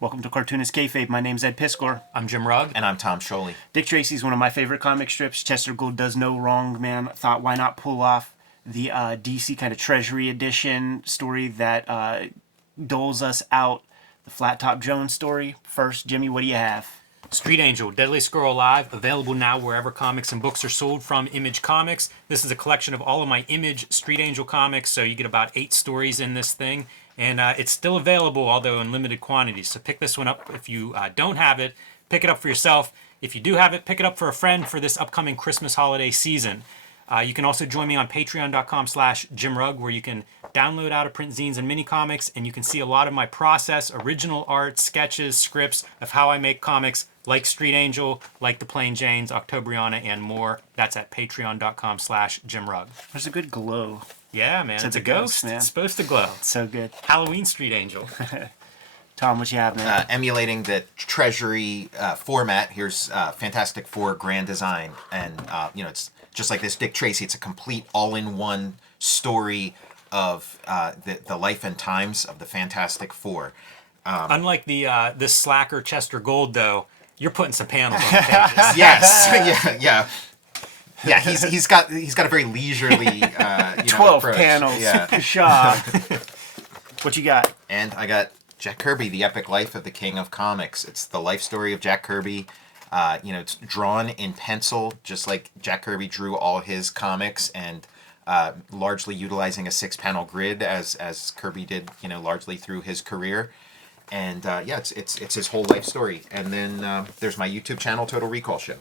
Welcome to Cartoonist Kayfabe. My name's Ed Piscor. I'm Jim Rugg. And I'm Tom Scholey. Dick Tracy's one of my favorite comic strips. Chester Gould does no wrong, man. Thought, why not pull off the DC kind of Treasury Edition story that doles us out the Flat Top Jones story. First, Jimmy, what do you have? Street Angel, Deadly Squirrel Live, available now wherever comics and books are sold from Image Comics. This is a collection of all of my Image Street Angel comics, so you get about 8 stories in this thing. And it's still available, although in limited quantities. So pick this one up if you don't have it. Pick it up for yourself. If you do have it, pick it up for a friend for this upcoming Christmas holiday season. You can also join me on patreon.com/JimRugg, where you can download out-of-print zines and mini-comics, and you can see a lot of my process, original art, sketches, scripts of how I make comics like Street Angel, like The Plain Janes, Octobriana, and more. That's at patreon.com/JimRugg. There's a good glow. Yeah, man. It's a ghost, man. It's supposed to glow. It's so good. Halloween Street Angel. Tom, what you have, man? Emulating the Treasury format, here's Fantastic Four Grand Design. And, it's just like this Dick Tracy. It's a complete all-in-one story of the life and times of the Fantastic Four. Unlike the slacker Chester Gould, though, you're putting some panels on the pages. Yes. Yeah. Yeah, he's got a very leisurely 12 approach. panels. Yeah. Pshaw. What you got? And I got Jack Kirby, The Epic Life of the King of Comics. It's the life story of Jack Kirby. It's drawn in pencil, just like Jack Kirby drew all his comics, and largely utilizing a 6-panel grid as Kirby did, largely through his career. And it's his whole life story. And then there's my YouTube channel, Total Recall Show.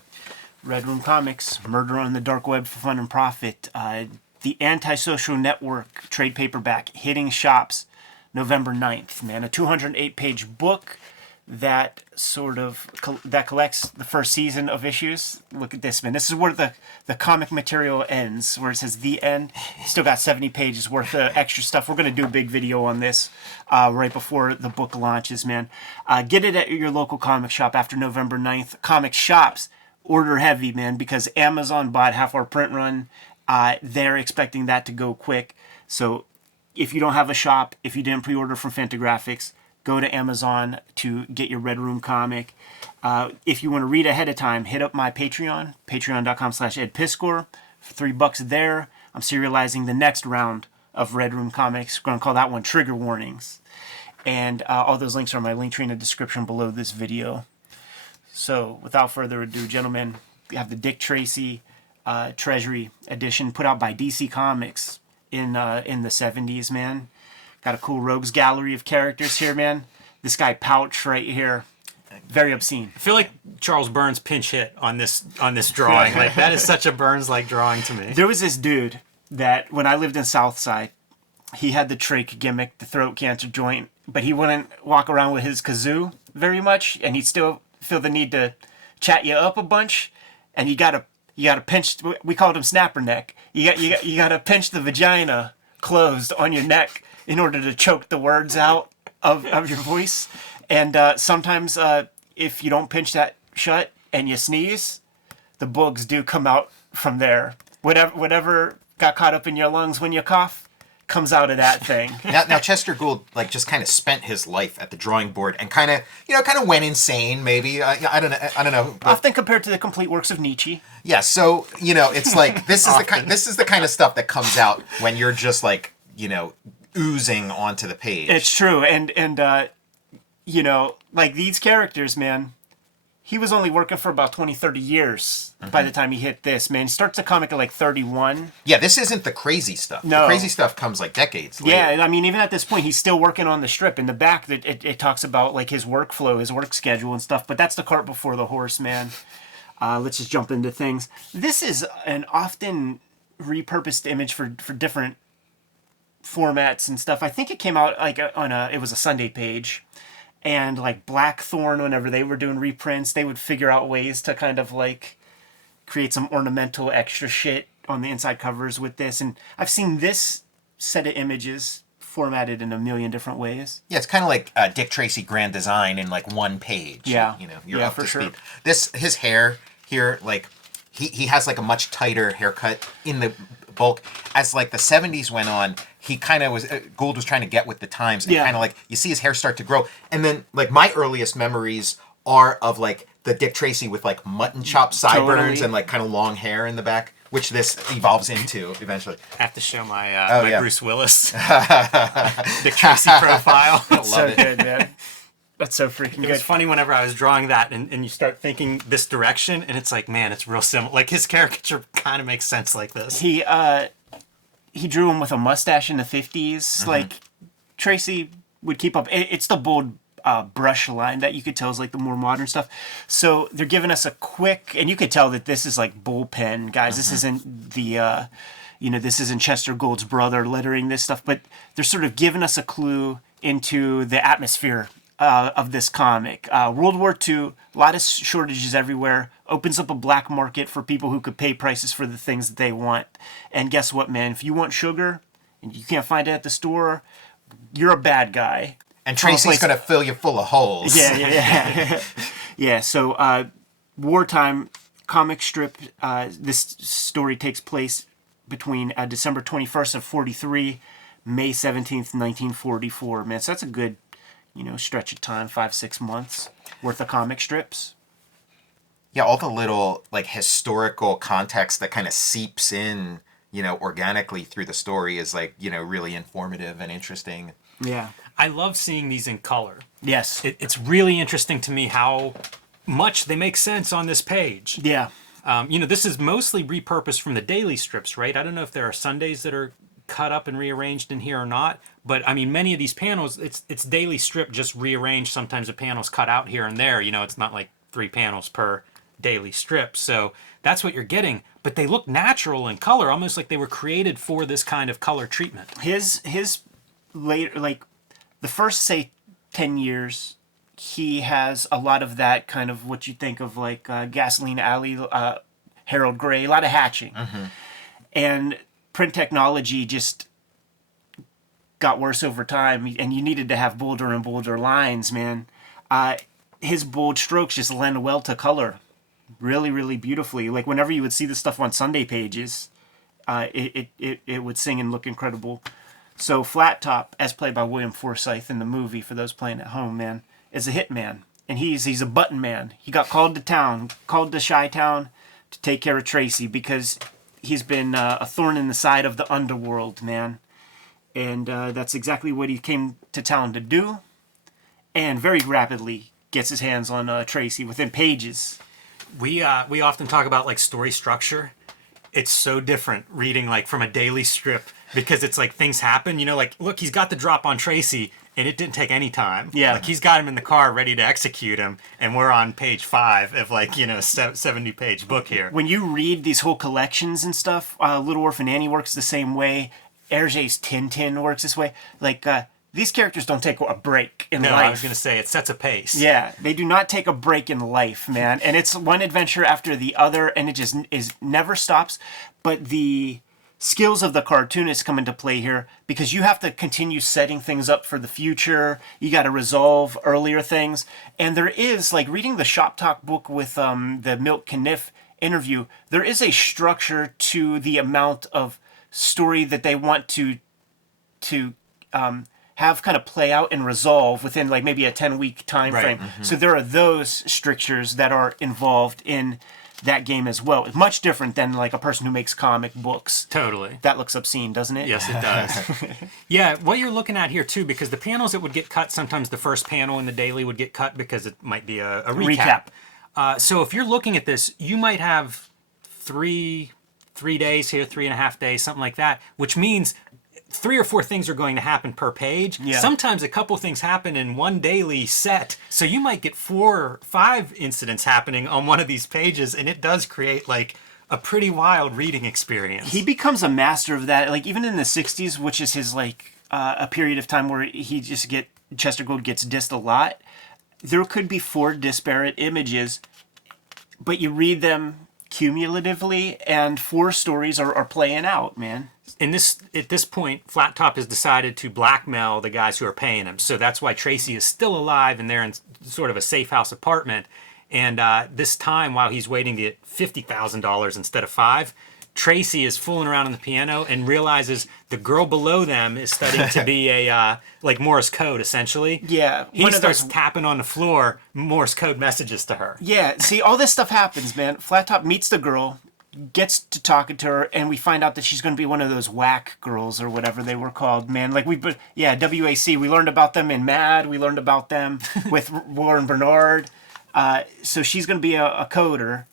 Red Room Comics, Murder on the Dark Web for Fun and Profit. The Antisocial Network trade paperback hitting shops November 9th, man. A 208-page book that that collects the first season of issues. Look at this, man. This is where the comic material ends, where it says the end. Still got 70 pages worth of extra stuff. We're going to do a big video on this right before the book launches, man. Get it at your local comic shop after November 9th. Comic shops, order heavy, man, because Amazon bought half our print run. They're expecting that to go quick. So if you don't have a shop, if you didn't pre-order from Fantagraphics, go to Amazon to get your Red Room comic. If you want to read ahead of time, hit up my Patreon, patreon.com/EdPiscor. For $3 there, I'm serializing the next round of Red Room comics. We're going to call that one Trigger Warnings. And all those links are in my link tree in the description below this video. So, without further ado, gentlemen, we have the Dick Tracy Treasury edition put out by DC Comics in the 70s, man. Got a cool rogues gallery of characters here, man. This guy Pouch right here, very obscene. I feel like Charles Burns pinch hit on this drawing. Like, that is such a Burns-like drawing to me. There was this dude that, when I lived in Southside, he had the trach gimmick, the throat cancer joint, but he wouldn't walk around with his kazoo very much, and he'd still feel the need to chat you up a bunch, and you gotta pinch. We called him snapper neck. You gotta pinch the vagina closed on your neck in order to choke the words out of your voice. And sometimes if you don't pinch that shut and you sneeze, the bugs do come out from there. Whatever got caught up in your lungs when you cough comes out of that thing. Now Chester Gould just kind of spent his life at the drawing board and kind of went insane. Maybe I don't know. But, often compared to the complete works of Nietzsche. Yeah, so it's like this is the kind of stuff that comes out when you're just like oozing onto the page. It's true, and like these characters, man. He was only working for about 20, 30 years by the time he hit this, man. He starts the comic at like 31. Yeah, this isn't the crazy stuff. No. The crazy stuff comes like decades later. Yeah, I mean, even at this point, he's still working on the strip. In the back, it talks about like his workflow, his work schedule and stuff. But that's the cart before the horse, man. Let's just jump into things. This is an often repurposed image for different formats and stuff. I think it came out like it was a Sunday page. And like Blackthorn, whenever they were doing reprints, they would figure out ways to kind of like create some ornamental extra shit on the inside covers with this. And I've seen this set of images formatted in a million different ways. Yeah, it's kind of like Dick Tracy Grand Design in like one page. Yeah. You're up to speed. His hair here, like he has like a much tighter haircut in the bulk. As like the 70s went on, he kind of was Gould was trying to get with the times, and kind of like you see his hair start to grow. And then like my earliest memories are of like the Dick Tracy with like mutton chop sideburns and like kind of long hair in the back, which this evolves into eventually. I have to show my Bruce Willis Dick Tracy profile. So good, man. That's so freaking good. It was funny whenever I was drawing that and you start thinking this direction and it's like, man, it's real similar. Like his caricature kind of makes sense like this. He drew him with a mustache in the 50s. Like Tracy would keep up. It's the bold brush line that you could tell is like the more modern stuff. So they're giving us a quick, and you could tell that this is like bullpen, guys. This isn't the, this isn't Chester Gould's brother lettering this stuff, but they're sort of giving us a clue into the atmosphere of this comic. World War II, a lot of shortages everywhere, opens up a black market for people who could pay prices for the things that they want. And guess what, man? If you want sugar and you can't find it at the store, you're a bad guy. And Tracy's going to fill you full of holes. Yeah. Yeah, so wartime comic strip, this story takes place between December 21st of 43, May 17th, 1944. Man, so that's a good stretch of time, 5-6 months worth of comic strips. Yeah, all the little like historical context that kind of seeps in, organically through the story is like, really informative and interesting. Yeah. I love seeing these in color. Yes. It's really interesting to me how much they make sense on this page. Yeah. This is mostly repurposed from the daily strips, right? I don't know if there are Sundays that are cut up and rearranged in here or not, but I mean many of these panels it's daily strip just rearranged. Sometimes the panels cut out here and there, it's not like 3 panels per daily strip, so that's what you're getting, but they look natural in color, almost like they were created for this kind of color treatment. His later, like the first say 10 years, he has a lot of that kind of what you think of like Gasoline Alley, Harold Gray, a lot of hatching. And print technology just got worse over time, and you needed to have bolder and bolder lines, man. His bold strokes just lend well to color really, really beautifully. Like whenever you would see this stuff on Sunday pages, it would sing and look incredible. So Flat Top, as played by William Forsythe in the movie, for those playing at home, man, is a hitman. And he's a button man. He got called to Chi-Town to take care of Tracy because he's been a thorn in the side of the underworld, man. And that's exactly what he came to town to do. And very rapidly gets his hands on Tracy within pages. We often talk about like story structure. It's so different reading like from a daily strip because it's like things happen, like look, he's got the drop on Tracy and it didn't take any time. Yeah. Like he's got him in the car ready to execute him and we're on page 5 of like, 70-page book here. When you read these whole collections and stuff, Little Orphan Annie works the same way. Hergé's Tintin works this way. Like, these characters don't take a break in life. No, I was going to say, it sets a pace. Yeah, they do not take a break in life, man. And it's one adventure after the other, and it just never stops. But the skills of the cartoonist come into play here because you have to continue setting things up for the future. You got to resolve earlier things. And there is, like reading the Shop Talk book with the Milt Caniff interview, there is a structure to the amount of story that they want to have kind of play out and resolve within like maybe a 10-week time frame. So there are those strictures that are involved in that game as well. It's much different than like a person who makes comic books. Totally. That looks obscene, doesn't it? Yes, it does. Yeah, what you're looking at here too, because the panels that would get cut, sometimes the first panel in the daily would get cut because it might be a recap. So if you're looking at this, you might have 3 days here, 3.5 days, something like that, which means 3 or 4 things are going to happen per page. Yeah. Sometimes a couple things happen in one daily set. So you might get 4 or 5 incidents happening on one of these pages, and it does create like a pretty wild reading experience. He becomes a master of that. Like even in the 60s, which is his like a period of time where Chester Gould gets dissed a lot. There could be 4 disparate images, but you read them cumulatively, and 4 stories are playing out, man. At this point, Flat Top has decided to blackmail the guys who are paying him. So that's why Tracy is still alive and they're in sort of a safe house apartment. And this time, while he's waiting to get $50,000 instead of 5, Tracy is fooling around on the piano and realizes the girl below them is studying to be a like Morse code, essentially. Yeah, He starts tapping on the floor Morse code messages to her. Yeah, see, all this stuff happens, man. Flat Top meets the girl, gets to talking to her, and we find out that she's going to be one of those whack girls or whatever they were called, man. Like WAC. We learned about them in Mad. We learned about them with Warren Bernard. So she's going to be a coder,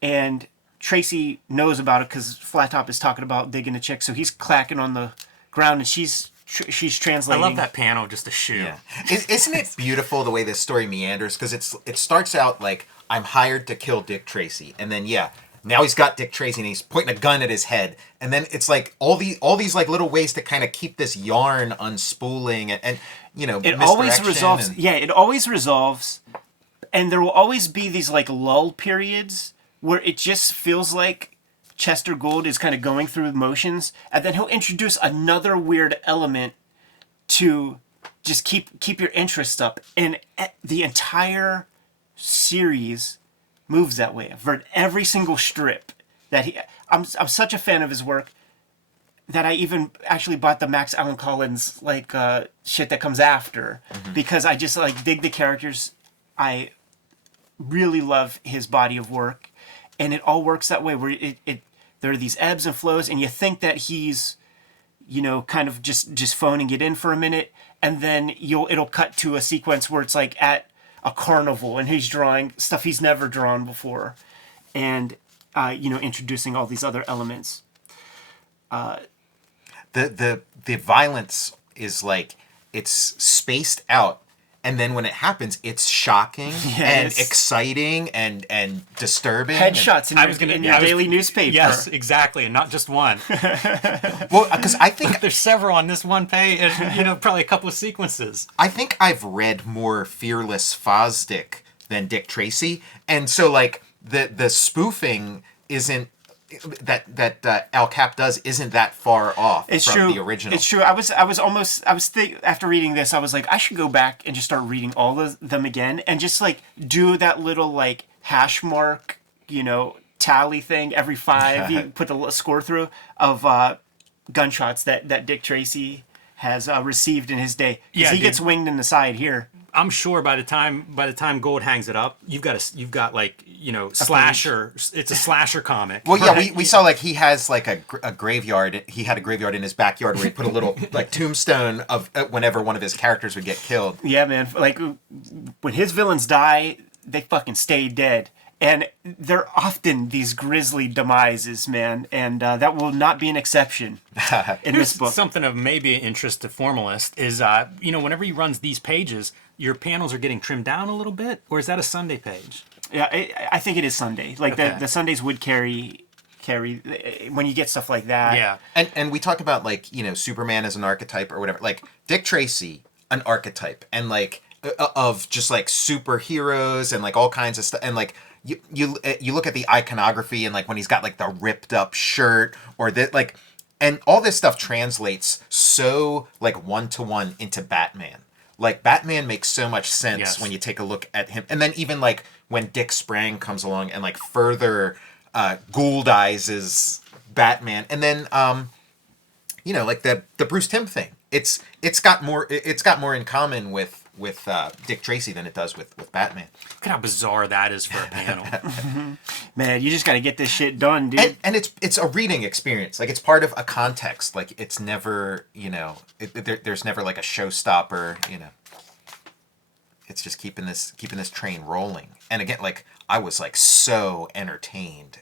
and Tracy knows about it because Flat Top is talking about digging a chick. So he's clacking on the ground, and she's translating. I love that panel, just a shoe. Yeah. Isn't it beautiful the way this story meanders? Because it starts out like, I'm hired to kill Dick Tracy, and then now he's got Dick Tracy and he's pointing a gun at his head, and then it's like all these like little ways to kind of keep this yarn unspooling, and it always resolves. It always resolves, and there will always be these like lull periods where it just feels like Chester Gould is kind of going through motions, and then he'll introduce another weird element to just keep your interest up. And the entire series moves that way. For every single strip that I'm such a fan of his work that I even actually bought the Max Allan Collins shit that comes after, because I just like dig the characters. I really love his body of work. And it all works that way, where there are these ebbs and flows, and you think that he's, kind of just phoning it in for a minute, and then it'll cut to a sequence where it's like at a carnival, and he's drawing stuff he's never drawn before, and introducing all these other elements. The violence is like, it's spaced out. And then when it happens, it's shocking and exciting and disturbing. Headshots in your daily newspaper. Yes, exactly, and not just one. Well, because I think there's several on this one page, and probably a couple of sequences. I think I've read more Fearless Fosdick than Dick Tracy, and so like the spoofing isn't that Al Cap does isn't that far off from the original. It's true. After reading this, I was like, I should go back and just start reading all of them again, and just like do that little like hash mark, tally thing every 5. You put the score through of gunshots that Dick Tracy has received in his day. Because he gets winged in the side here. I'm sure by the time Gold hangs it up, you've got slasher. It's a slasher comic. Well, yeah, we saw like he has like a graveyard. He had a graveyard in his backyard where he put a little like tombstone of whenever one of his characters would get killed. Yeah, man. Like when his villains die, they fucking stay dead. And they're often these grisly demises, man, and that will not be an exception in this book. Something of maybe interest to Formalist is, whenever he runs these pages, your panels are getting trimmed down a little bit, or is that a Sunday page? Yeah, I think it is Sunday. Like the Sundays would carry when you get stuff like that. Yeah, and we talk about like Superman as an archetype or whatever. Like Dick Tracy, an archetype, and like of just like superheroes and like all kinds of stuff, and like. You look at the iconography and like when he's got like the ripped up shirt or that like, and all this stuff translates so like 1-to-1 into Batman. Like Batman makes so much sense when you take a look at him, and then even like when Dick Sprang comes along and like further Gouldizes Batman, and then like the Bruce Timm thing. It's got more in common with Dick Tracy than it does with Batman. Look at how bizarre that is for a panel. Man, you just got to get this shit done, dude. And it's a reading experience. Like it's part of a context. Like it's never, there's never like a showstopper. It's just keeping this train rolling. And again, like I was like so entertained,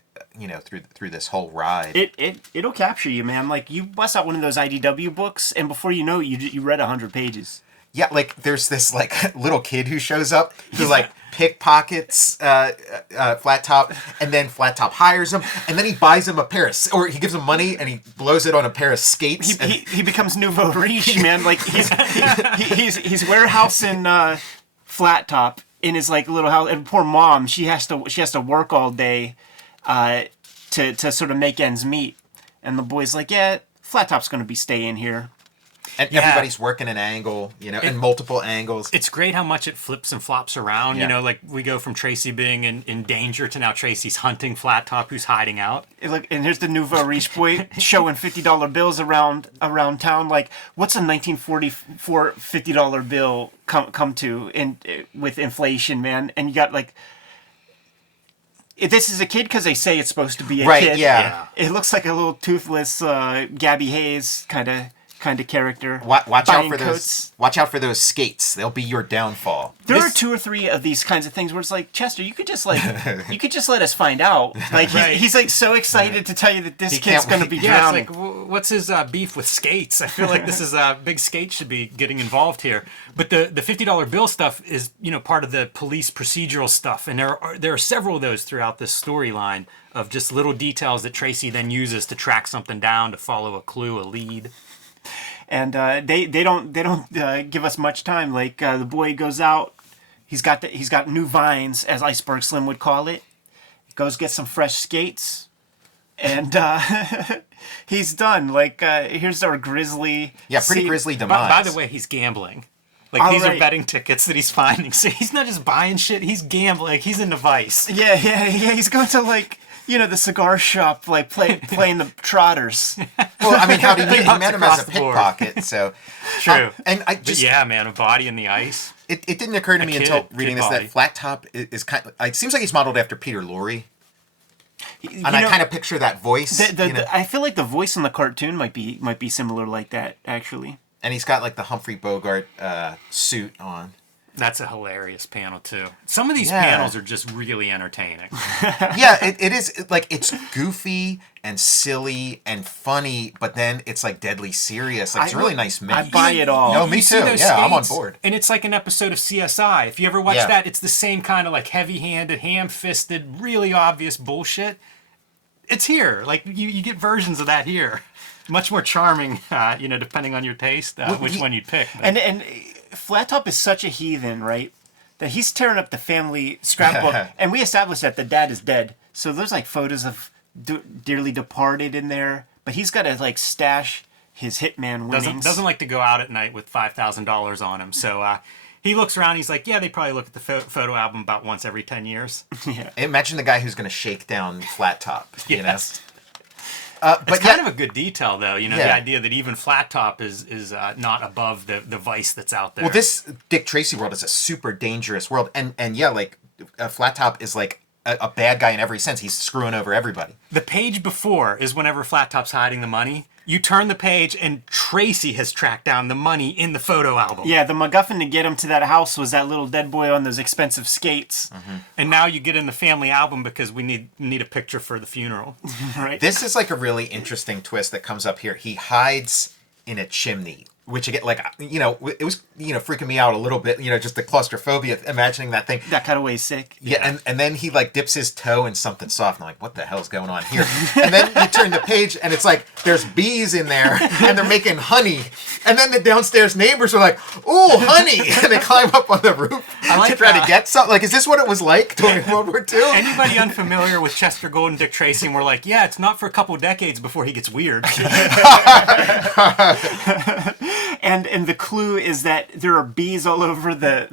through this whole ride. It'll capture you, man. Like you bust out one of those IDW books, and before you know it, you read 100 pages. Yeah, like there's this like little kid who shows up who like pickpockets Flat Top, and then Flat Top hires him, and then he buys him or he gives him money and he blows it on a pair of skates. He becomes nouveau riche, man. Like he's warehousing Flat Top in his like little house, and poor mom, she has to work all day to sort of make ends meet, and the boy's like, yeah, Flat Top's gonna be staying here. And everybody's working an angle, and multiple angles. It's great how much it flips and flops around. Yeah. Like we go from Tracy being in danger to now Tracy's hunting Flat Top, who's hiding out. Look, and here's the nouveau riche boy showing $50 bills around town. Like, what's a 1944 $50 bill come to with inflation, man? And you got like, this is a kid because they say it's supposed to be a kid. Yeah. It looks like a little toothless Gabby Hayes kind of character. Watch out for coats. those. Watch out for those skates. They'll be your downfall. There are 2 or 3 of these kinds of things where it's like, Chester, you could just let us find out. Like he's like so excited to tell you that this kid's going to be drowning. It's like, what's his beef with skates? I feel like this is big skate should be getting involved here. But the $50 bill stuff is part of the police procedural stuff, and there are several of those throughout this storyline of just little details that Tracy then uses to track something down, to follow a clue, a lead. And they don't give us much time. Like the boy goes out, he's got new vines, as Iceberg Slim would call it. Goes get some fresh skates, and he's done. Like here's our Grisly. Yeah, pretty grisly demise. By the way, he's gambling. Like these are betting tickets that he's finding. So he's not just buying shit; he's gambling. Like, he's into Vice. Yeah. He's going to like the cigar shop, like playing the trotters. Well, I mean, how did he met him as a Across the board. pickpocket? So True. And I just man, a body in the ice. it didn't occur to me until reading this body. that Flat Top is kind of. It seems like he's modeled after Peter Lorre. And I kind of picture that voice. I feel like the voice in the cartoon might be similar like that, actually. And he's got like the Humphrey Bogart suit on. That's a hilarious panel too. Some of these panels are just really entertaining. Yeah, it is. Like, it's goofy and silly and funny, but then it's like deadly serious. Like, it's a really nice mix. I buy it all. No, me too. Yeah, I'm on board. And it's like an episode of CSI. If you ever watch that, it's the same kind of like heavy-handed, ham-fisted, really obvious bullshit. It's here. Like, you get versions of that here. Much more charming, depending on your taste, which one you'd pick. But. And Flat Top is such a heathen, right? That he's tearing up the family scrapbook, and we established that the dad is dead. So there's like photos of dearly departed in there, but he's got to like stash his hitman winnings. Doesn't like to go out at night with $5,000 on him. So he looks around. He's like, they probably look at the photo album about once every 10 years. Yeah. Imagine the guy who's going to shake down Flat Top. Yes. But it's kind of a good detail, though. The Yeah. idea that even Flat Top is not above the vice that's out there. Well, this Dick Tracy world is a super dangerous world, and like Flat Top is like a bad guy in every sense. He's screwing over everybody. The page before is whenever Flat Top's hiding the money. You turn the page, and Tracy has tracked down the money in the photo album. Yeah, the MacGuffin to get him to that house was that little dead boy on those expensive skates. Mm-hmm. And now you get in the family album because we need a picture for the funeral. Right. This is like a really interesting twist that comes up here. He hides in a chimney, which again, like, it was, freaking me out a little bit, just the claustrophobia, imagining that thing. That kind of way sick. Yeah, and then he like dips his toe in something soft, and I'm like, what the hell's going on here? And then you turn the page, and it's like, there's bees in there, and they're making honey. And then the downstairs neighbors are like, ooh, honey! And they climb up on the roof to try to get something. Like, is this what it was like during World War II? Anybody unfamiliar with Chester Gould and Dick Tracy, and we're like, it's not for a couple decades before he gets weird. And the clue is that there are bees all over the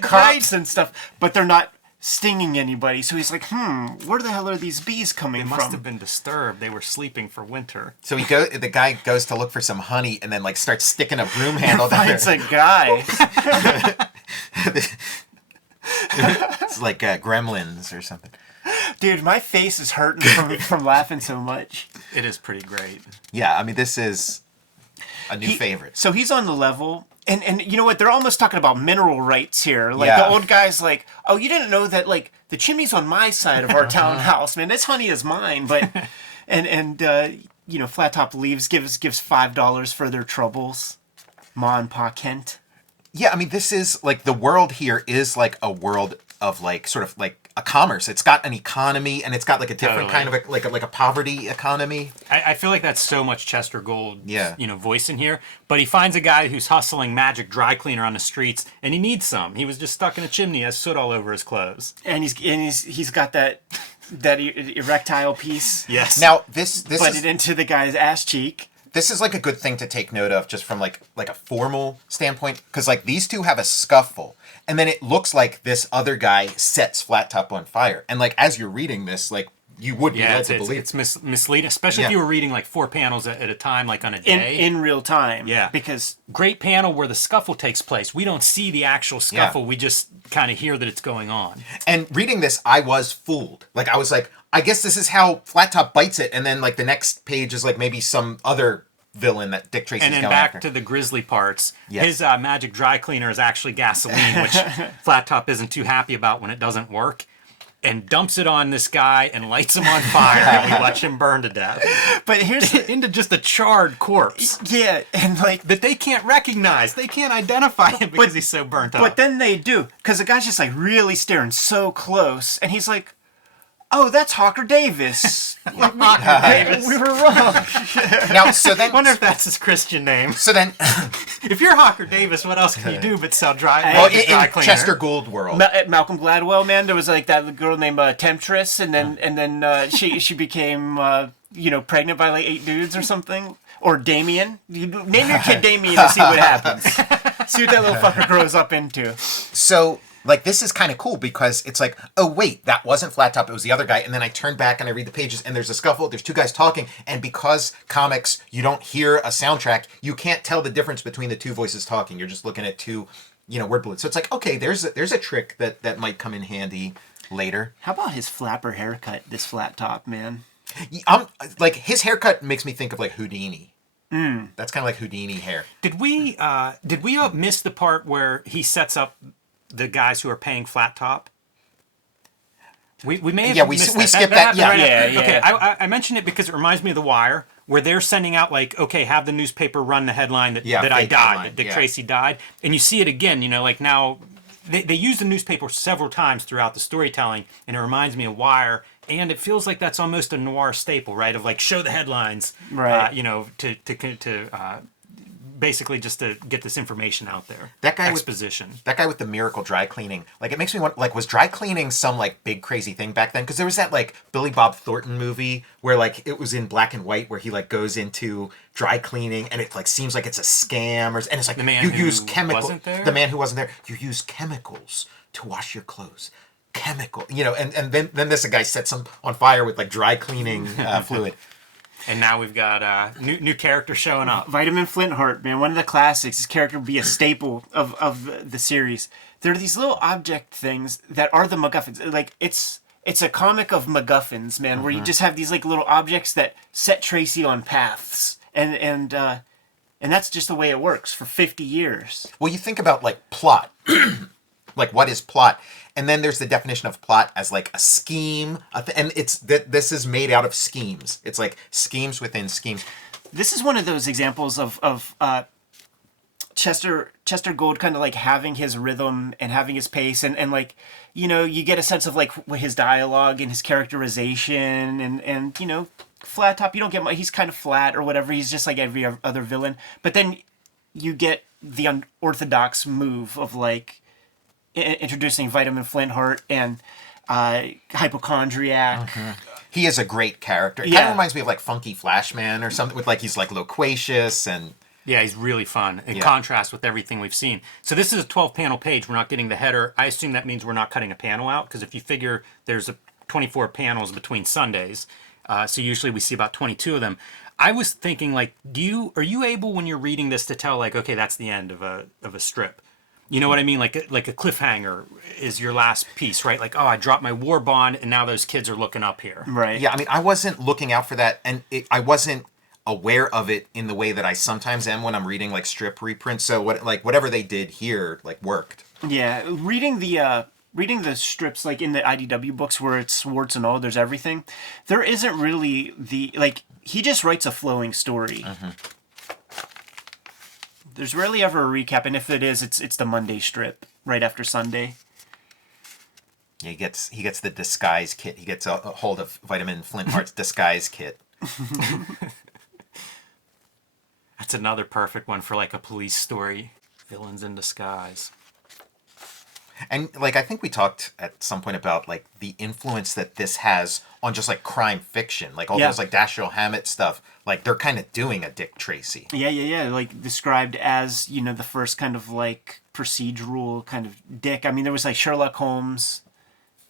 crops and stuff, but they're not stinging anybody. So he's like, where the hell are these bees coming They from? must have been disturbed. They were sleeping for winter. So the guy goes to look for some honey, and then like starts sticking a broom handle down there. It's a guy. It's like Gremlins or something. Dude, my face is hurting from laughing so much. It is pretty great. Yeah, I mean, this is a new favorite. So he's on the level, and you know what? They're almost talking about mineral rights here. Like, Yeah. the old guy's like, oh, you didn't know that, like, the chimney's on my side of our townhouse, man. This honey is mine. But, and Flat Top leaves, gives $5 for their troubles. Ma and Pa Kent. Yeah, I mean, this is like the world here is like a world of like sort of like a commerce. It's got an economy, and it's got like a different kind of like a poverty economy. I feel like that's so much Chester Gould, Yeah. voice in here. But he finds a guy who's hustling magic dry cleaner on the streets, and he needs some. He was just stuck in a chimney, has soot all over his clothes. And he's got that erectile piece. Yes. Now this Put is it into the guy's ass cheek. This is like a good thing to take note of just from like a formal standpoint, because like these two have a scuffle and then it looks like this other guy sets Flat Top on fire, and like as you're reading this, like you would be led to believe it's misleading, especially if you were reading like 4 panels at a time, like on a day in real time. Yeah, because great panel where the scuffle takes place. We don't see the actual scuffle. We just kind of hear that it's going on. And reading this, I was fooled. Like I was like, I guess this is how Flat Top bites it, and then like the next page is like maybe some other villain that Dick Tracy's going after. And then back to the Grisly parts. Yes. His magic dry cleaner is actually gasoline, which Flat Top isn't too happy about when it doesn't work, and dumps it on this guy and lights him on fire, and we watch him burn to death. But here's into just a charred corpse. Yeah, and like that they can't recognize. They can't identify him because he's so burnt up. But then they do, because the guy's just like really staring so close, and he's like, "Oh, that's Hawker Davis. Like, we were wrong." Now, so then, I wonder if that's his Christian name. So then, if you're Hawker Davis, what else can you do but sell dry in cleaner? Chester Gould world, Malcolm Gladwell, man, there was like that girl named Temptress, and then she became pregnant by like 8 dudes or something. Or Damien. Name your kid Damien and see what happens. See what that little fucker grows up into. So, like, this is kind of cool because it's like, oh, wait, that wasn't Flat Top, it was the other guy. And then I turn back and I read the pages and there's a scuffle, there's 2 guys talking. And because comics, you don't hear a soundtrack, you can't tell the difference between the 2 voices talking. You're just looking at 2, word bullets. So it's like, okay, there's a trick that might come in handy later. How about his flapper haircut, this Flat Top, man? Like, his haircut makes me think of, like, Houdini. That's kind of like Houdini hair. Did we miss the part where he sets up the guys who are paying Flat Top? We may have missed we skipped that. Yeah. Okay, I mentioned it because it reminds me of The Wire, where they're sending out like, okay, have the newspaper run the headline that I died, headline, that Dick Tracy died, and you see it again. Like now, they use the newspaper several times throughout the storytelling, and it reminds me of Wire. And it feels like that's almost a noir staple, right? Of like, show the headlines, right? To basically just to get this information out there. That guy exposition. That guy with the miracle dry cleaning, like it makes me want, like, was dry cleaning some like big crazy thing back then? Because there was that like Billy Bob Thornton movie where like it was in black and white where he like goes into dry cleaning and it like seems like it's a scam and it's like the man you who use chemicals. Wasn't there? The man who wasn't there. You use chemicals to wash your clothes. Chemical, and then this guy sets them on fire with like dry cleaning fluid. And now we've got new character showing up. Vitamin Flintheart, man, one of the classics. His character would be a staple of the series. There are these little object things that are the MacGuffins. Like it's a comic of MacGuffins, man, where you just have these like little objects that set Tracy on paths, and that's just the way it works for 50 years. Well, you think about like plot, like what is plot? And then there's the definition of plot as like a scheme, and it's that this is made out of schemes. It's like schemes within schemes. This is one of those examples of Chester Gould kind of like having his rhythm and having his pace, and like you get a sense of like his dialogue and his characterization, and Flat Top, you don't get much. He's kind of flat or whatever. He's just like every other villain. But then you get the unorthodox move of like introducing Vitamin Flintheart and Hypochondriac. He is a great character. It kind of reminds me of like Funky Flashman or something, with like he's like loquacious and yeah, he's really fun in contrast with everything we've seen. So this is a 12-panel page. We're not getting the header. I assume that means we're not cutting a panel out, because if you figure there's 24 panels between Sundays, so usually we see about 22 of them. I was thinking, like, are you able when you're reading this to tell like, okay, that's the end of a strip? You know what I mean? Like a cliffhanger is your last piece, right? Like, oh, I dropped my war bond, and now those kids are looking up here. Right. Yeah, I mean, I wasn't looking out for that, and I wasn't aware of it in the way that I sometimes am when I'm reading like strip reprints. So whatever they did here like worked. Yeah, reading the strips like in the IDW books where it's warts and all, there's everything. There isn't really he just writes a flowing story. There's rarely ever a recap, and if it is, it's the Monday strip right after Sunday. Yeah, he gets the disguise kit. He gets a hold of Vitamin Flintheart's disguise kit. That's another perfect one for like a police story. Villains in disguise. And like I think we talked at some point about like the influence that this has on just like crime fiction, like all those like Dashiell Hammett stuff. Like they're kind of doing a Dick Tracy. Yeah. Like described as, the first kind of like procedural kind of Dick. I mean, there was like Sherlock Holmes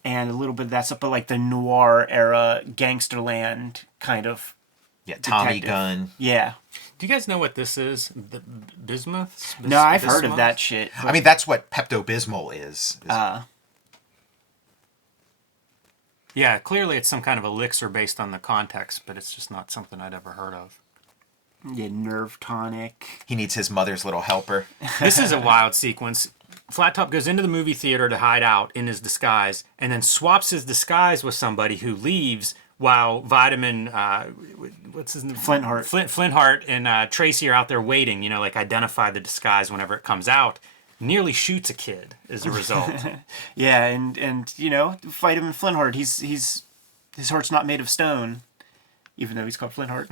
and a little bit of that stuff, but like the noir era Gangsterland kind of. Yeah, Tommy detective. Gunn. Yeah. Do you guys know what this is? The bismuth? No, I've heard of that shit. I mean, that's what Pepto-Bismol is. Yeah, clearly it's some kind of elixir based on the context, but it's just not something I'd ever heard of. Yeah, nerve tonic. He needs his mother's little helper. This is a wild sequence. Flat Top goes into the movie theater to hide out in his disguise, and then swaps his disguise with somebody who leaves while Vitamin, what's his name? Flintheart. Flintheart and Tracy are out there waiting, like identify the disguise whenever it comes out. Nearly shoots a kid as a result. Yeah, and Vitamin Flintheart, his heart's not made of stone, even though he's called Flintheart.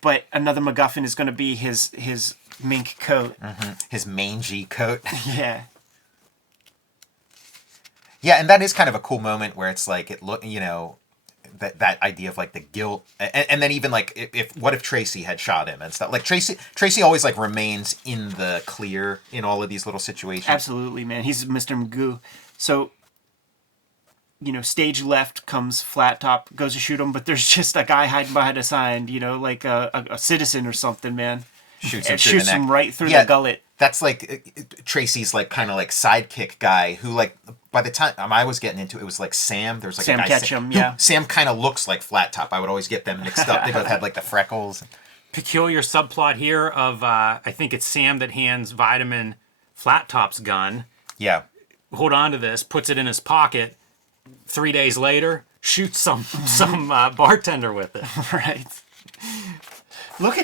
But another MacGuffin is going to be his mink coat. Mm-hmm. His mangy coat. Yeah. Yeah, and that is kind of a cool moment where it's like that idea of like the guilt, and then even like if Tracy had shot him and stuff. Like Tracy always like remains in the clear in all of these little situations. Absolutely, man. He's Mr. Magoo. So, stage left comes Flat Top, goes to shoot him, but there's just a guy hiding behind a sign, like a citizen or something, man. Shoots him right through the gullet. That's like Tracy's like kind of like sidekick guy who like by the time I was getting into it was like Sam. There was like Sam a guy Ketchum, yeah. Sam kind of looks like Flat Top. I would always get them mixed up. They both had like the freckles. Peculiar subplot here of I think it's Sam that hands Vitamin Flat Top's gun. Yeah. Hold on to this, puts it in his pocket. 3 days later, shoots some bartender with it. Right. Look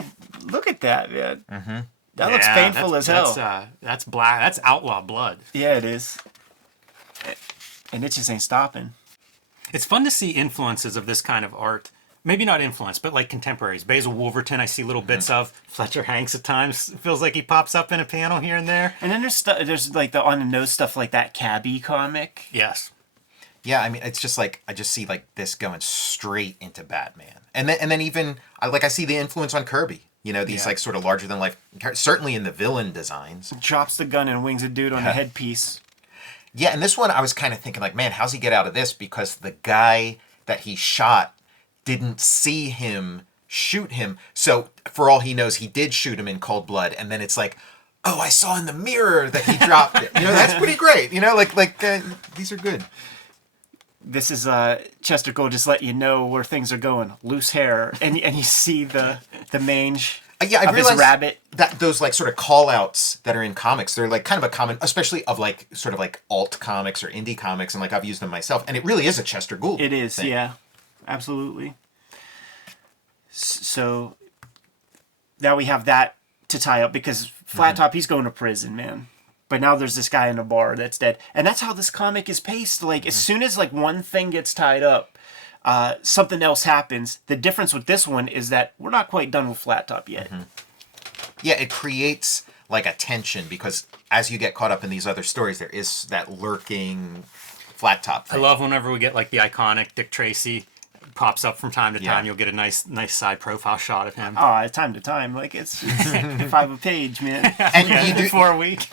at that, man. Mm-hmm. That looks painful as hell. That's black. That's outlaw blood. Yeah, it is. And it just ain't stopping. It's fun to see influences of this kind of art. Maybe not influence, but like contemporaries. Basil Wolverton, I see little bits of. Fletcher Hanks at times feels like he pops up in a panel here and there. And then there's like the on the nose stuff like that Cabby comic. Yes. Yeah, I mean, it's just like I just see like this going straight into Batman, and then even I see the influence on Kirby. These like sort of larger than life, certainly in the villain designs. Drops the gun and wings a dude on the headpiece. Yeah, and this one I was kind of thinking like, man, how's he get out of this? Because the guy that he shot didn't see him shoot him, so for all he knows, he did shoot him in cold blood, and then it's like, oh, I saw in the mirror that he dropped it. That's pretty great. These are good. This is Chester Gould just letting you know where things are going. Loose hair, and you see the mange I of his rabbit. That those like sort of call outs that are in comics, they're like kind of a common, especially of like sort of like alt comics or indie comics, and like I've used them myself, and it really is a Chester Gould. It is, thing. yeah, absolutely. So now we have that to tie up because Flat Top, he's going to prison, man. But now there's this guy in a bar that's dead. And that's how this comic is paced. Like, as soon as, like, one thing gets tied up, something else happens. The difference with this one is that we're not quite done with Flat Top yet. Mm-hmm. Yeah, it creates, like, a tension because as you get caught up in these other stories, there is that lurking Flat Top thing. I love whenever we get, like, the iconic Dick Tracy pops up from time to time. Yeah. You'll get a nice side profile shot of him. Oh, time to time. Like, it's $5 a page, man. And you do, for a week.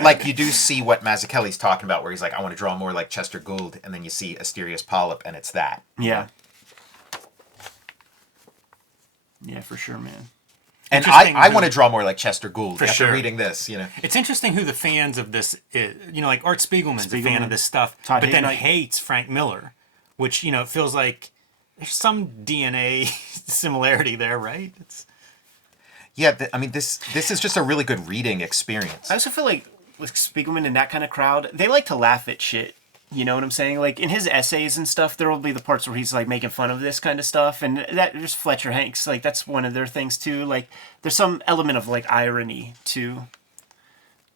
like, you do see what Mazzucchelli's talking about, where he's like, I want to draw more like Chester Gould, and then you see Asterius Polyp, and it's that. Yeah. Yeah, for sure, man. And I want to draw more like Chester Gould after sure. reading this, It's interesting who the fans of this is. Like Art Spiegelman's a fan of this stuff, Todd but then Hayden. hates Frank Miller, which, it feels like there's some DNA similarity there, right? Yeah, I mean, this is just a really good reading experience. I also feel like with Spiegelman and that kind of crowd, they like to laugh at shit. You know what I'm saying? Like, in his essays and stuff, there will be the parts where he's, like, making fun of this kind of stuff. And there's Fletcher Hanks. Like, that's one of their things, too. Like, there's some element of, like, irony to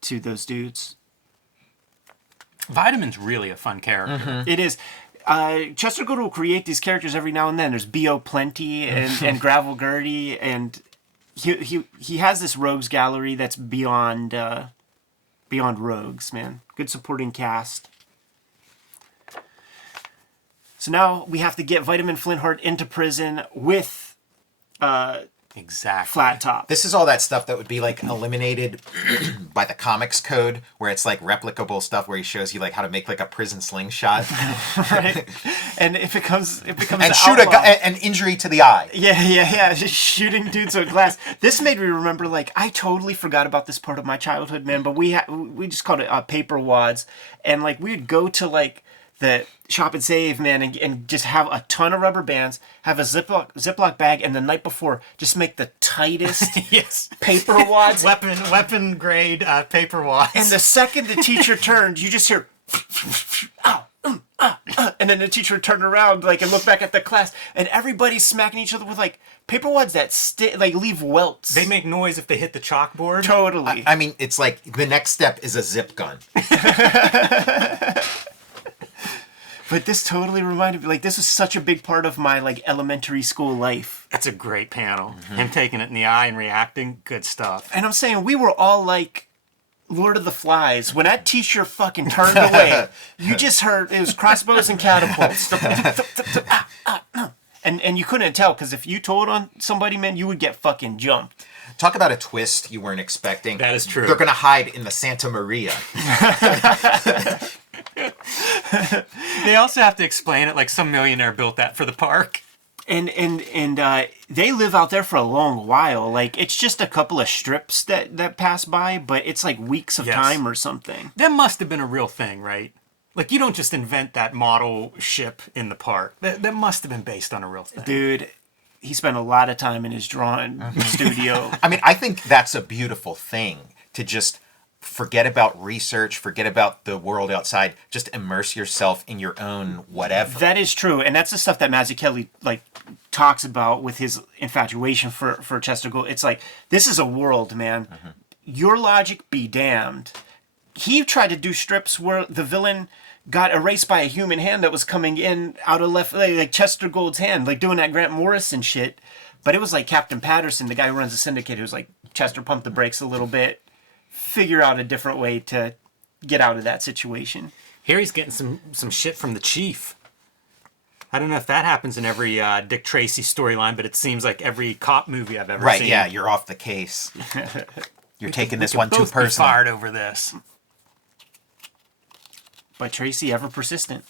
those dudes. Vitamin's really a fun character. Mm-hmm. It is. Chester Gould will create these characters every now and then. There's B.O. Plenty and Gravel Gertie, and he has this rogues gallery that's beyond beyond rogues, man. Good supporting cast. So now we have to get Vitamin Flintheart into prison with Exactly. Flat Top. This is all that stuff that would be like eliminated by the comics code, where it's like replicable stuff where he shows you like how to make like a prison slingshot, Right? And it becomes and the shoot outlaw. an injury to the eye. Yeah. Just shooting dudes with glass. This made me remember, like, I totally forgot about this part of my childhood, man. But we just called it paper wads, and like we would go to like the Shop and Save, man, and just have a ton of rubber bands, have a Ziploc bag, and the night before just make the tightest Yes. paper wads. Weapon grade paper wads. And the second the teacher turned, you just hear, ow, and then the teacher would turn around, like, and look back at the class, and everybody's smacking each other with like paper wads that like leave welts. They make noise if they hit the chalkboard. Totally. I mean, it's like the next step is a zip gun. But this totally reminded me, like, this was such a big part of my like elementary school life. That's a great panel. Him taking it in the eye and reacting. Good stuff. And I'm saying we were all like Lord of the Flies. When that teacher fucking turned away, you just heard it was crossbows and catapults. And you couldn't tell, because if you told on somebody, man, you would get fucking jumped. Talk about a twist you weren't expecting. That is true. They're gonna hide in the Santa Maria. They also have to explain it like some millionaire built that for the park. And they live out there for a long while. Like, it's just a couple of strips that pass by, but it's like weeks of Yes. time or something. That must have been a real thing, right? Like, you don't just invent that model ship in the park. That must have been based on a real thing. Dude, he spent a lot of time in his drawing studio. I mean, I think that's a beautiful thing, to just forget about research, forget about the world outside, just immerse yourself in your own whatever. That is true, and that's the stuff that Mazzucchelli like talks about with his infatuation for Chester Gould. It's like, this is a world, man. Your logic be damned. He tried to do strips where the villain got erased by a human hand that was coming in out of left, like Chester Gould's hand, like doing that Grant Morrison shit. But it was like Captain Patterson, the guy who runs the syndicate, who's like, Chester, pump the brakes a little bit. Figure out a different way to get out of that situation. Here he's getting some shit from the chief. I don't know if that happens in every Dick Tracy storyline, but it seems like every cop movie I've ever seen. Right, yeah, you're off the case. You're taking this We one could too both be personal. fired over this. But Tracy, ever persistent.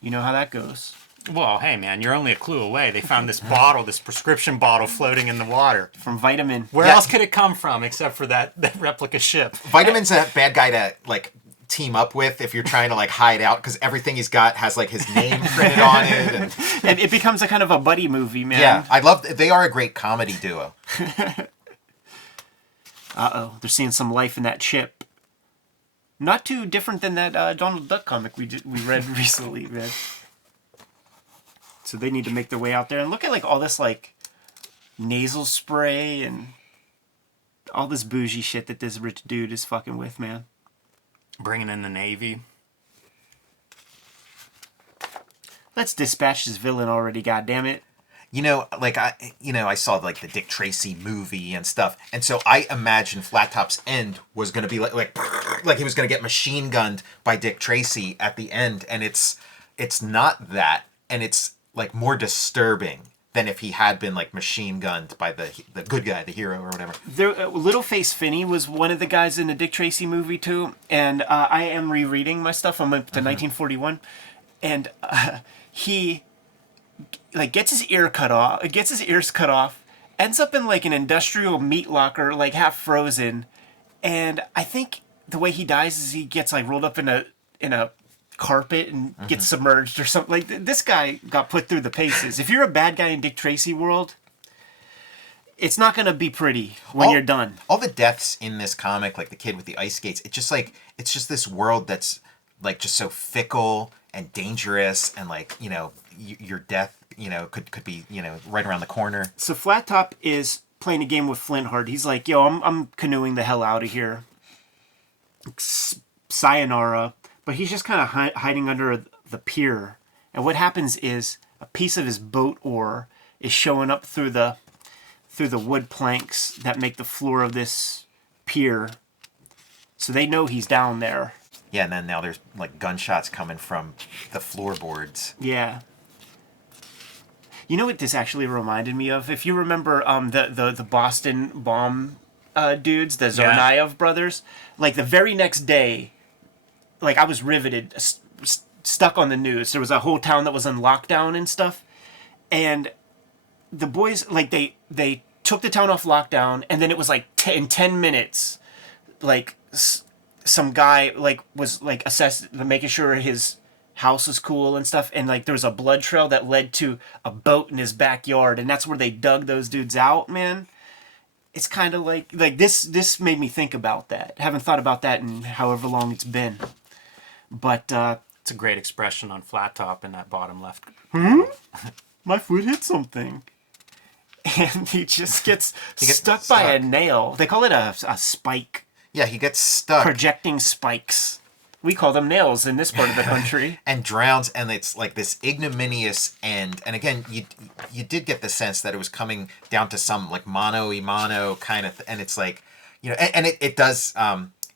You know how that goes. Well, hey man, you're only a clue away. They found this bottle, this prescription bottle floating in the water. From Vitamin. Where Yeah. else could it come from except for that replica ship? Vitamin's a bad guy to like team up with if you're trying to like hide out, because everything he's got has like his name printed on it. And, It becomes a kind of a buddy movie, man. yeah, I love. They are a great comedy duo. Uh-oh, they're seeing some life in that chip. Not too different than that Donald Duck comic we read recently, man. So they need to make their way out there. And look at like all this like nasal spray and all this bougie shit that this rich dude is fucking with, man. Bringing in the Navy. Let's dispatch this villain already, goddammit. You know, like I saw like the Dick Tracy movie and stuff, and so I imagined Flat Top's end was gonna be like he was gonna get machine gunned by Dick Tracy at the end, and it's not that, and it's like more disturbing than if he had been like machine gunned by the good guy, the hero or whatever. Littleface Finney was one of the guys in the Dick Tracy movie too, and I am rereading my stuff. I'm up to 1941, and he like gets his ears cut off, ends up in like an industrial meat locker, like half frozen, and I think the way he dies is he gets like rolled up in a carpet and gets submerged or something. Like this guy got put through the paces. If you're a bad guy in Dick Tracy world, it's not gonna be pretty when you're done. All the deaths in this comic, like the kid with the ice skates, it's just this world that's like just so fickle and dangerous, and like, you know, your death, you know, could be, you know, right around the corner. So Flat Top is playing a game with Flintheart. He's like, yo, I'm canoeing the hell out of here. Sayonara. But he's just kind of hiding under the pier. And what happens is a piece of his boat oar is showing up through the wood planks that make the floor of this pier. So they know he's down there. Yeah, and then now there's like gunshots coming from the floorboards. Yeah. You know what this actually reminded me of? If you remember the Boston bomb dudes, the Tsarnaev brothers, like the very next day, like I was riveted, stuck on the news. There was a whole town that was in lockdown and stuff. And the boys, like they took the town off lockdown, and then it was like in 10 minutes, like some guy like was like making sure his house was cool and stuff, and like there was a blood trail that led to a boat in his backyard, and that's where they dug those dudes out, man. It's kind of like this made me think about that. Haven't thought about that in however long it's been. But It's a great expression on Flat Top in that bottom left. my foot hit something. And he just gets stuck by a nail. They call it a spike. Yeah, he gets stuck. Projecting spikes. We call them nails in this part of the country. And drowns, and it's like this ignominious end. And again, you did get the sense that it was coming down to some like mano y mano kind of, and it's like, you know, and it does,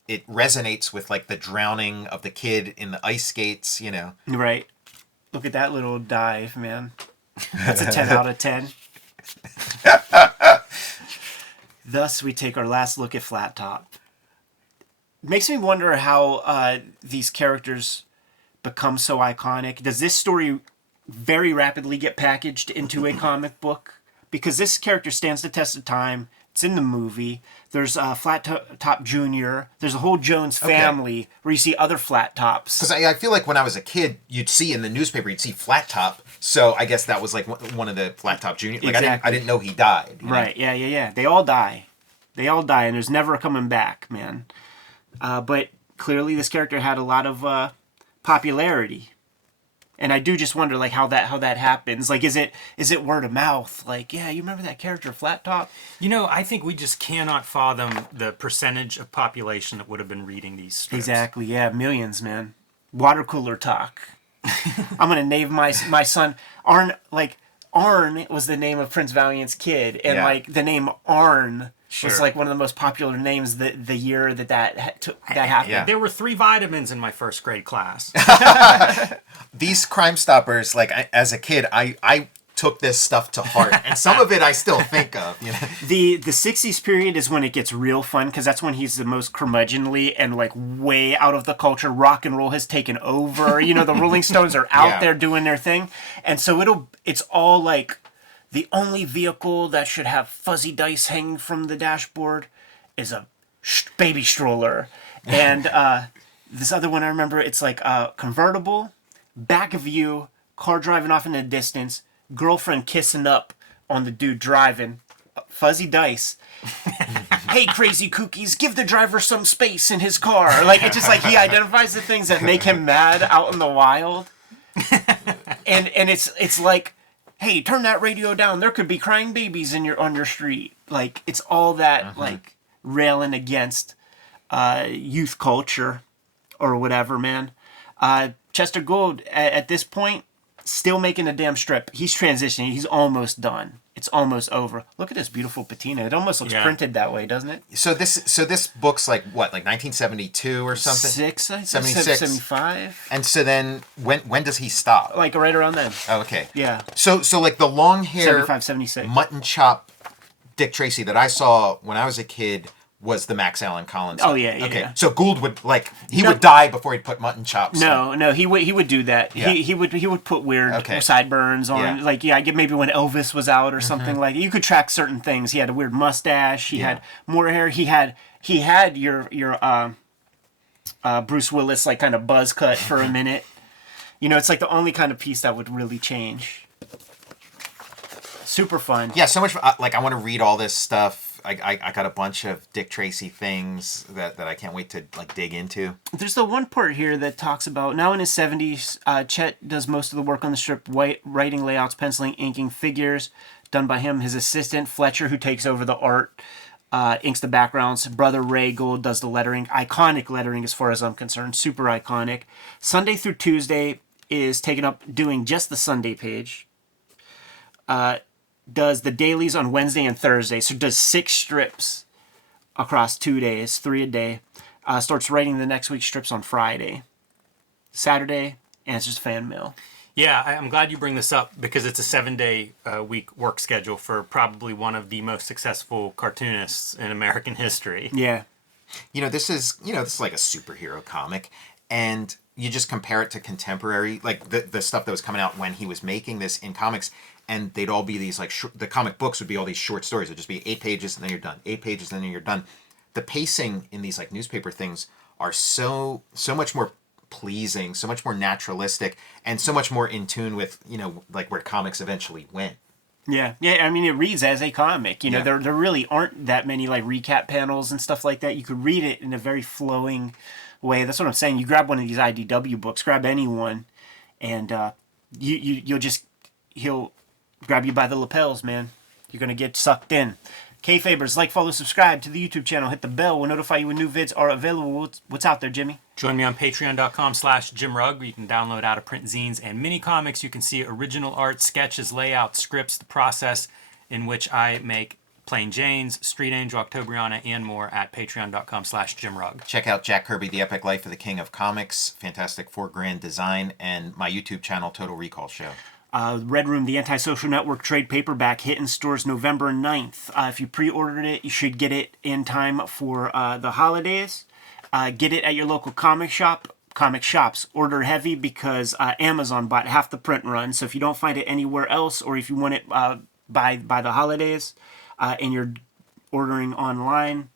it resonates with like the drowning of the kid in the ice skates, you know. Right. Look at that little dive, man. That's a 10 out of 10. Thus, we take our last look at Flat Top. Makes me wonder how these characters become so iconic. Does this story very rapidly get packaged into a comic book? Because this character stands the test of time. It's in the movie. There's Flat Top Jr. There's a whole Jones family where you see other Flat Tops. Because I feel like when I was a kid, you'd see in the newspaper, you'd see Flat Top. So I guess that was like one of the Flat Top Jr. Like Exactly. I didn't know he died. You know? Right, yeah. They all die. And there's never a coming back, man. But clearly this character had a lot of popularity. And I do just wonder like how that happens. Like is it word of mouth? Like, yeah, you remember that character Flat Top? You know, I think we just cannot fathom the percentage of population that would have been reading these strips. Exactly, yeah, millions, man. Water cooler talk. I'm gonna name my son Arn. Like Arn was the name of Prince Valiant's kid, and like the name Arn was like one of the most popular names the year that happened. Yeah. There were 3 vitamins in my first grade class. These Crime Stoppers, like as a kid, I took this stuff to heart, and some of it I still think of. You know? The 60s period is when it gets real fun, because that's when he's the most curmudgeonly and like way out of the culture. Rock and roll has taken over. You know, the Rolling Stones are out there doing their thing, and so it's all like the only vehicle that should have fuzzy dice hanging from the dashboard is a baby stroller, and this other one I remember, it's like a convertible, back of you, car driving off in the distance, girlfriend kissing up on the dude driving, fuzzy dice. Hey, crazy kookies, give the driver some space in his car. Like, it's just like he identifies the things that make him mad out in the wild. And it's like, hey, turn that radio down. There could be crying babies on your street. Like, it's all that, like, railing against youth culture or whatever, man. Chester Gould, at this point, still making a damn strip. He's transitioning. He's almost done. It's almost over. Look at this beautiful patina. It almost looks printed that way, doesn't it? So this book's like what, like 1972 or something? 76, 75. And so then when does he stop? Like right around then. Oh, okay. Yeah. So like the long hair 75, 76. mutton chop Dick Tracy that I saw when I was a kid was the Max Allan Collins. Oh yeah. Okay. Yeah. So Gould would would die before he'd put mutton chops. No, he would do that. Yeah. He would put weird sideburns on. Yeah. Like I get maybe when Elvis was out or something like. You could track certain things. He had a weird mustache. He had more hair. He had your Bruce Willis like kind of buzz cut for a minute. You know, it's like the only kind of piece that would really change. Super fun. Yeah, so much. Like I want to read all this stuff. I got a bunch of Dick Tracy things that I can't wait to like dig into. There's the one part here that talks about now in his 70s, Chet does most of the work on the strip, writing layouts, penciling, inking figures done by him. His assistant Fletcher, who takes over the art, inks the backgrounds. Brother Ray Gould does the lettering. Iconic lettering as far as I'm concerned. Super iconic. Sunday through Tuesday is taken up doing just the Sunday page. Does the dailies on Wednesday and Thursday. So does 6 strips across 2 days, 3 a day. Starts writing the next week's strips on Friday. Saturday answers fan mail. Yeah, I'm glad you bring this up because it's a 7-day week work schedule for probably one of the most successful cartoonists in American history. Yeah. This is like a superhero comic, and you just compare it to contemporary, like the stuff that was coming out when he was making this in comics, and they'd all be these like the comic books would be all these short stories. It'd just be 8 pages and then you're done. 8 pages and then you're done. The pacing in these like newspaper things are so much more pleasing, so much more naturalistic, and so much more in tune with like where comics eventually went. Yeah. I mean, it reads as a comic. Yeah. There really aren't that many like recap panels and stuff like that. You could read it in a very flowing way. That's what I'm saying. You grab one of these IDW books, grab any one, and he'll grab you by the lapels, man. You're gonna get sucked in. Kayfabers, like, follow, subscribe to the YouTube channel. Hit the bell. We'll notify you when new vids are available. What's out there, Jimmy? Join me on patreon.com/JimRugg, where you can download out-of-print zines and mini comics. You can see original art, sketches, layouts, scripts, the process in which I make Plain Janes, Street Angel, Octobriana, and more at patreon.com/JimRugg. Check out Jack Kirby, The Epic Life of the King of Comics. Fantastic 4-grand design. And my YouTube channel, Total Recall Show. Red Room, the Antisocial Network trade paperback, hit in stores November 9th. If you pre-ordered it, you should get it in time for the holidays. Get it at your local comic shops. Order heavy because Amazon bought half the print run. So if you don't find it anywhere else, or if you want it by the holidays and you're ordering online,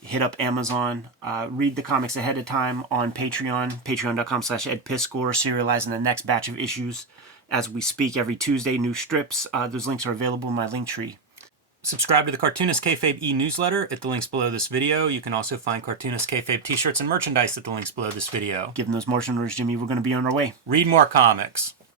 hit up Amazon. Read the comics ahead of time on Patreon, patreon.com/EdPiscor, serializing the next batch of issues as we speak every Tuesday. New strips. Those links are available in my link tree. Subscribe to the Cartoonist Kayfabe e-newsletter at the links below this video. You can also find Cartoonist Kayfabe t-shirts and merchandise at the links below this video. Give them those marching orders, Jimmy. We're going to be on our way. Read more comics.